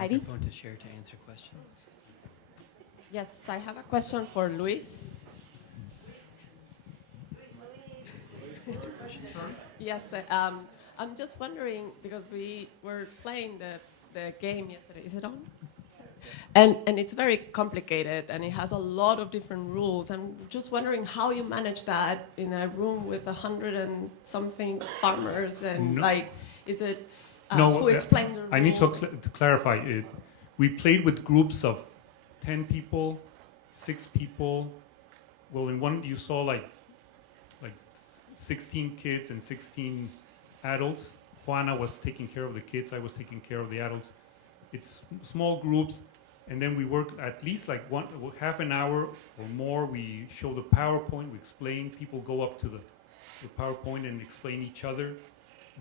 Heidi? microphone to share to answer questions. Yes, I have a question for Luis. Yes, I'm just wondering, because we were playing the game yesterday. Is it on? And it's very complicated, and it has a lot of different rules. I'm just wondering how you manage that in a room with 100 and something farmers, and is it who explained the rules? I need to clarify it. We played with groups of 10 people, 6 people. Well, in one you saw like 16 kids and 16 adults. Juana was taking care of the kids. I was taking care of the adults. It's small groups, and then we work at least like half an hour or more. We show the PowerPoint. We explain. People go up to the PowerPoint and explain each other.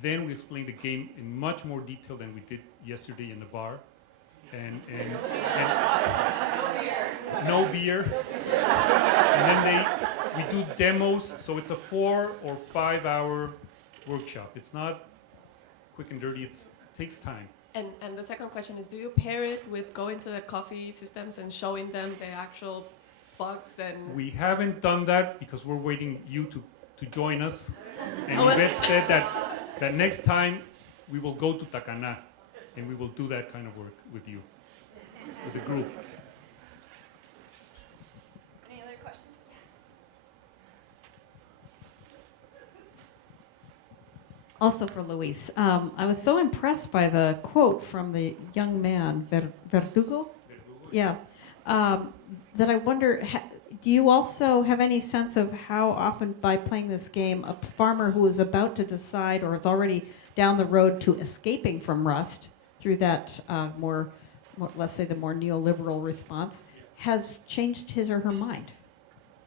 Then we explain the game in much more detail than we did yesterday in the bar. And no beer. And then we do demos, so it's a 4 or 5 hour workshop. It's not quick and dirty, it takes time. And the second question is, do you pair it with going to the coffee systems and showing them the actual bugs? And we haven't done that because we're waiting you to join us. And Yvette said that next time we will go to Tacaná and we will do that kind of work with you, with the group. Any other questions? Also for Luis, I was so impressed by the quote from the young man, Verdugo? Yeah. That I wonder, do you also have any sense of how often by playing this game, a farmer who is about to decide or is already down the road to escaping from rust through that more, let's say the more neoliberal response, has changed his or her mind?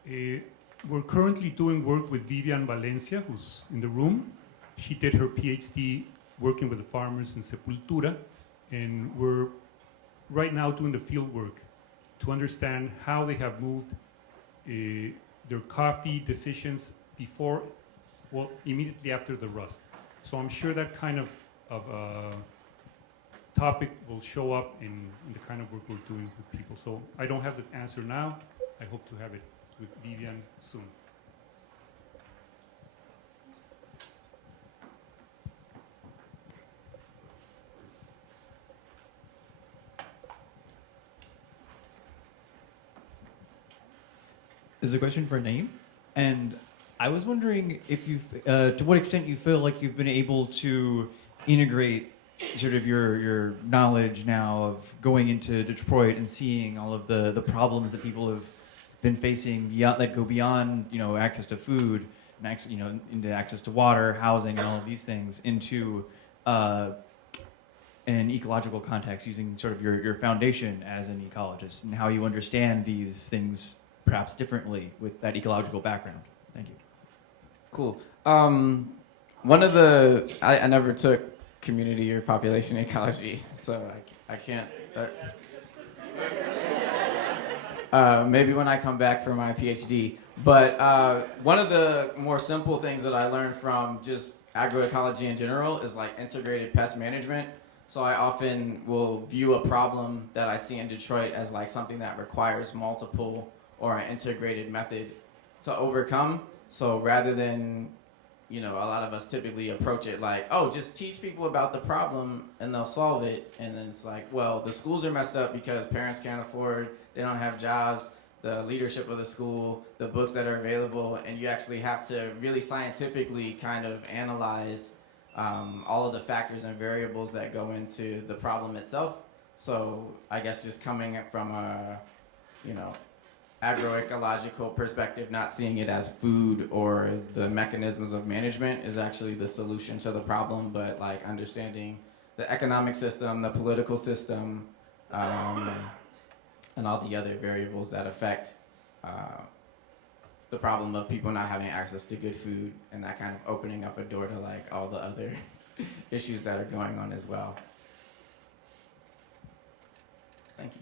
We're currently doing work with Vivian Valencia, who's in the room. She did her PhD working with the farmers in Sepultura, and we're right now doing the field work to understand how they have moved their coffee decisions immediately after the rust. So I'm sure that kind of topic will show up in the kind of work we're doing with people. So I don't have the answer now. I hope to have it with Vivian soon. This is a question for Naeem, and I was wondering if you've, to what extent you feel like you've been able to integrate sort of your knowledge now of going into Detroit and seeing all of the problems that people have been facing that go beyond, access to food and into access to water, housing, and all of these things into an ecological context, using sort of your foundation as an ecologist and how you understand these things perhaps differently with that ecological background. Thank you. Cool. One of the, I never took community or population ecology, so I can't. Maybe when I come back for my PhD. But one of the more simple things that I learned from just agroecology in general is like integrated pest management. So I often will view a problem that I see in Detroit as like something that requires multiple or an integrated method to overcome. So rather than, a lot of us typically approach it like, oh, just teach people about the problem and they'll solve it. And then it's like, well, the schools are messed up because parents can't afford, they don't have jobs, the leadership of the school, the books that are available, and you actually have to really scientifically kind of analyze all of the factors and variables that go into the problem itself. So I guess just coming from a, agroecological perspective, not seeing it as food or the mechanisms of management is actually the solution to the problem, but like understanding the economic system, the political system, and all the other variables that affect the problem of people not having access to good food, and that kind of opening up a door to like all the other issues that are going on as well. Thank you.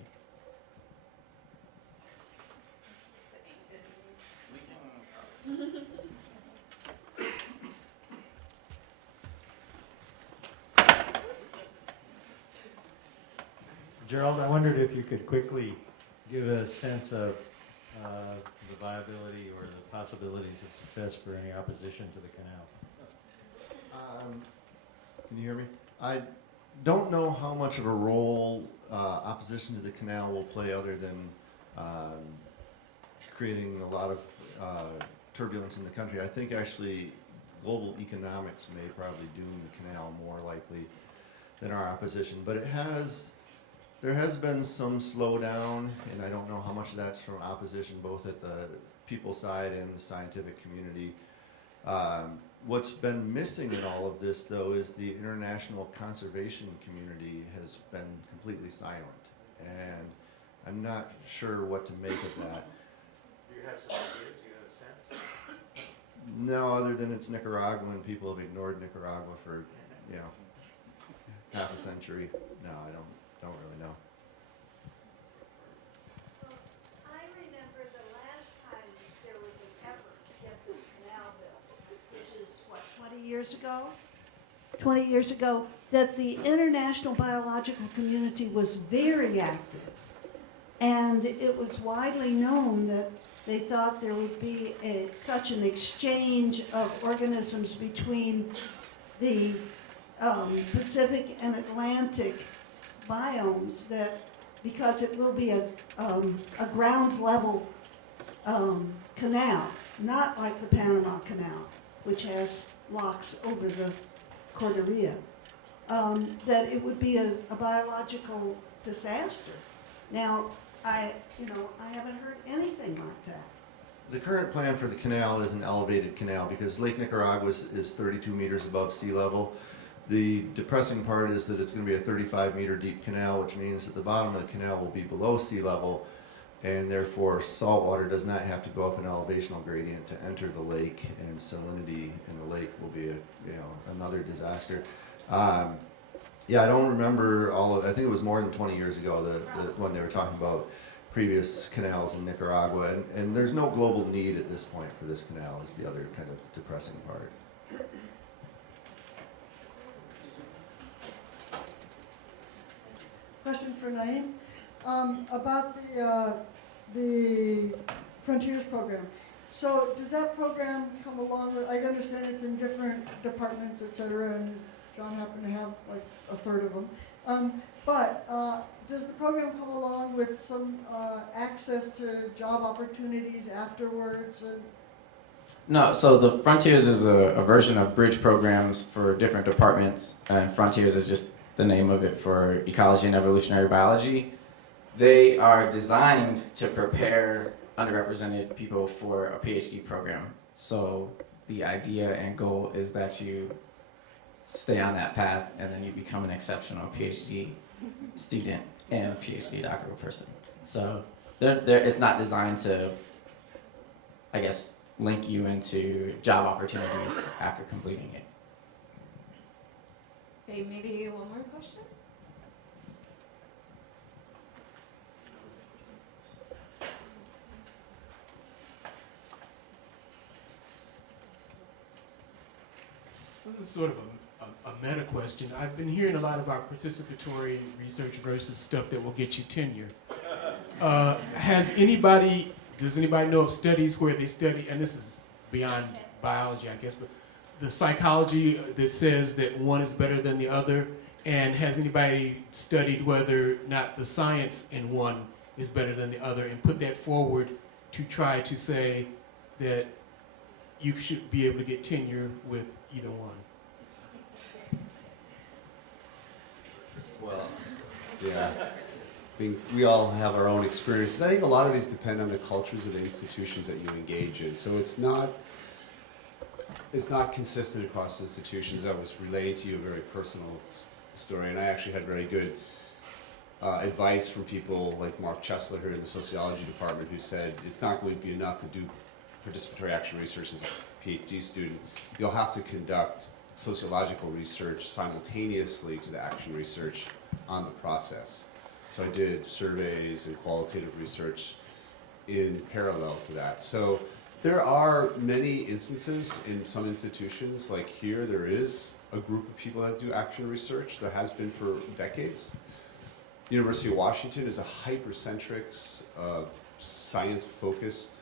Gerald, I wondered if you could quickly give a sense of the viability or the possibilities of success for any opposition to the canal. Can you hear me? I don't know how much of a role opposition to the canal will play other than creating a lot of turbulence in the country. I think actually global economics may probably doom the canal more likely than our opposition, but there has been some slowdown, and I don't know how much of that's from opposition both at the people side and the scientific community. What's been missing in all of this, though, is the international conservation community has been completely silent, and I'm not sure what to make of that. Do you have some idea? Do you have a sense? No, other than it's Nicaragua and people have ignored Nicaragua for, half a century. No, I don't really know. I remember the last time there was an effort to get this canal built, which is, 20 years ago? 20 years ago, that the international biological community was very active. And it was widely known that they thought there would be such an exchange of organisms between the Pacific and Atlantic biomes, that because it will be a ground level canal, not like the Panama Canal, which has locks over the Cordillera, that it would be a biological disaster. Now, I haven't heard anything like that. The current plan for the canal is an elevated canal because Lake Nicaragua is 32 meters above sea level. The depressing part is that it's going to be a 35-meter deep canal, which means that the bottom of the canal will be below sea level, and therefore salt water does not have to go up an elevational gradient to enter the lake, and salinity in the lake will be another disaster. Yeah, I don't remember all of. I think it was more than 20 years ago when they were talking about previous canals in Nicaragua, and there's no global need at this point for this canal. Is the other kind of depressing part. Question for Naeem about the Frontiers program. So does that program come along with, I understand it's in different departments, et cetera, and John happened to have like a third of them. But does the program come along with some access to job opportunities afterwards? No, so the Frontiers is a version of bridge programs for different departments, and Frontiers is just the name of it for ecology and evolutionary biology. They are designed to prepare underrepresented people for a PhD program. So the idea and goal is that you stay on that path and then you become an exceptional PhD student and a PhD doctoral person. So it's not designed to, I guess, link you into job opportunities after completing it. Okay, maybe one more question? This is sort of a meta question. I've been hearing a lot about participatory research versus stuff that will get you tenure. Does anybody know of studies where they study, and this is beyond biology, I guess, but the psychology that says that one is better than the other? And has anybody studied whether or not the science in one is better than the other and put that forward to try to say that you should be able to get tenure with either one? Well, yeah. I mean, we all have our own experiences. I think a lot of these depend on the cultures of the institutions that you engage in. So it's not consistent across institutions. I was relating to you a very personal story, and I actually had very good advice from people like Mark Chesler here in the sociology department, who said it's not going to be enough to do participatory action research as a PhD student. You'll have to conduct sociological research simultaneously to the action research on the process. So I did surveys and qualitative research in parallel to that. So there are many instances in some institutions, like here, there is a group of people that do action research. There has been for decades. University of Washington is a hypercentric, science-focused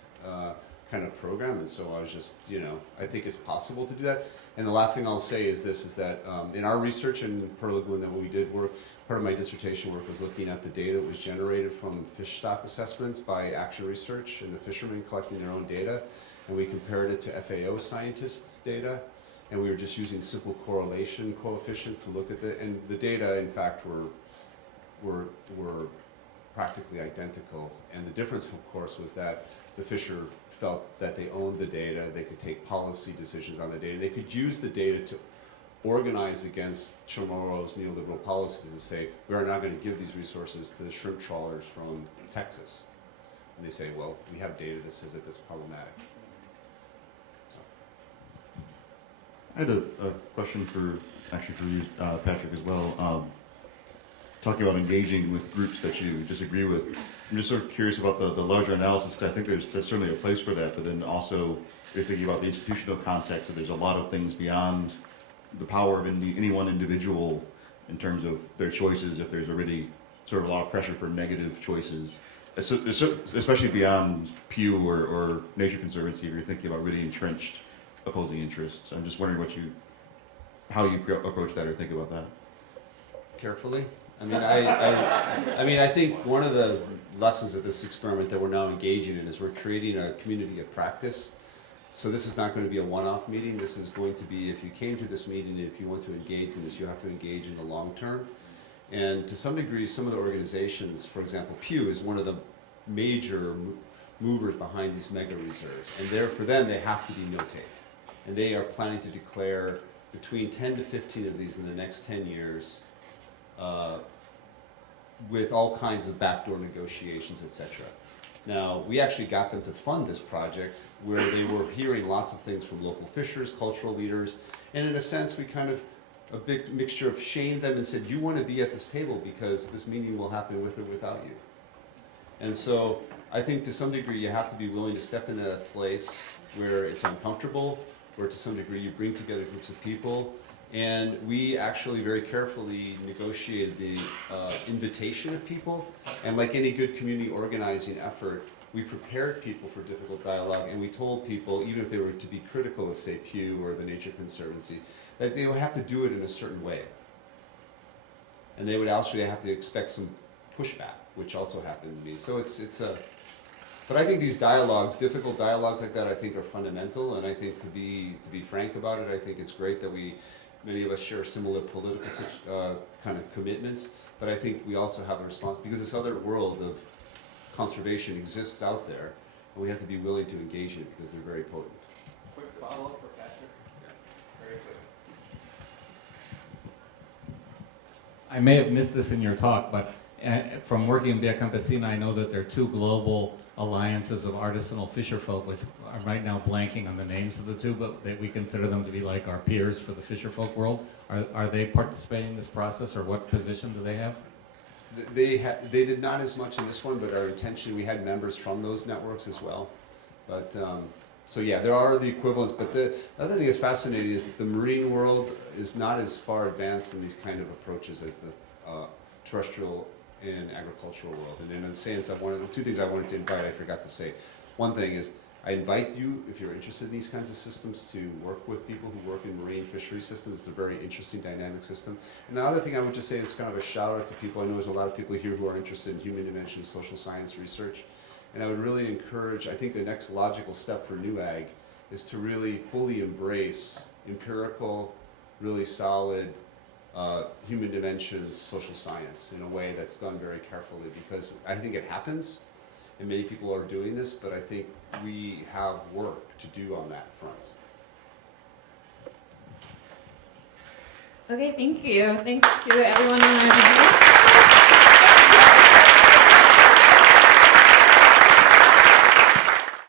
kind of program, and so I was just, I think it's possible to do that. And the last thing I'll say is this, is that in our research in Pearl Lagoon that we did work, part of my dissertation work was looking at the data that was generated from fish stock assessments by Action Research and the fishermen collecting their own data, and we compared it to FAO scientists' data, and we were just using simple correlation coefficients to look at and the data, in fact, were practically identical. And the difference, of course, was that the fisher felt that they owned the data, they could take policy decisions on the data, they could use the data to organize against Chamorro's neoliberal policies to say, we are not going to give these resources to the shrimp trawlers from Texas. And they say, well, we have data that says that that's problematic. I had a question for you, Patrick, as well. Talking about engaging with groups that you disagree with. I'm just sort of curious about the larger analysis, because I think there's certainly a place for that, but then also you're thinking about the institutional context, that there's a lot of things beyond the power of any one individual in terms of their choices, if there's already sort of a lot of pressure for negative choices, especially beyond Pew or Nature Conservancy, if you're thinking about really entrenched opposing interests. I'm just wondering how you approach that or think about that. Carefully. I think one of the lessons of this experiment that we're now engaging in is we're creating a community of practice. So this is not going to be a one-off meeting. This is going to be, if you came to this meeting, if you want to engage in this, you have to engage in the long term. And to some degree, some of the organizations, for example, Pew is one of the major movers behind these mega reserves. And for them, they have to be no-take. And they are planning to declare between 10 to 15 of these in the next 10 years with all kinds of backdoor negotiations, etc. Now, we actually got them to fund this project where they were hearing lots of things from local fishers, cultural leaders, and in a sense, we kind of, a big mixture of shamed them and said, you want to be at this table because this meeting will happen with or without you. And so I think to some degree you have to be willing to step into that place where it's uncomfortable, where to some degree you bring together groups of people. And we actually very carefully negotiated the invitation of people. And like any good community organizing effort, we prepared people for difficult dialogue, and we told people, even if they were to be critical of, say, Pew or the Nature Conservancy, that they would have to do it in a certain way. And they would actually have to expect some pushback, which also happened to me. So but I think these dialogues, difficult dialogues like that, I think are fundamental, and I think to be frank about it, I think it's great that many of us share similar political kind of commitments, but I think we also have a response, because this other world of conservation exists out there, and we have to be willing to engage in it because they're very potent. Quick follow-up for Patrick. Yeah. Very quick. I may have missed this in your talk, but from working in Via Campesina, I know that there are two global alliances of artisanal fisherfolk, which I'm right now blanking on the names of the two, but we consider them to be like our peers for the fisherfolk world. Are they participating in this process, or what position do they have? They did not as much in this one, but our intention, we had members from those networks as well. But so yeah, there are the equivalents, but the other thing that's fascinating is that the marine world is not as far advanced in these kind of approaches as the terrestrial and agricultural world. And in a sense, two things I wanted to invite, I forgot to say. One thing is, I invite you, if you're interested in these kinds of systems, to work with people who work in marine fishery systems. It's a very interesting, dynamic system. And the other thing I would just say is kind of a shout out to people. I know there's a lot of people here who are interested in human dimensions, social science research. And I would really encourage, I think the next logical step for New Ag is to really fully embrace empirical, really solid human dimensions, social science in a way that's done very carefully, because I think it happens, and many people are doing this, but I think we have work to do on that front. Okay, thank you. Thanks to everyone on our panel.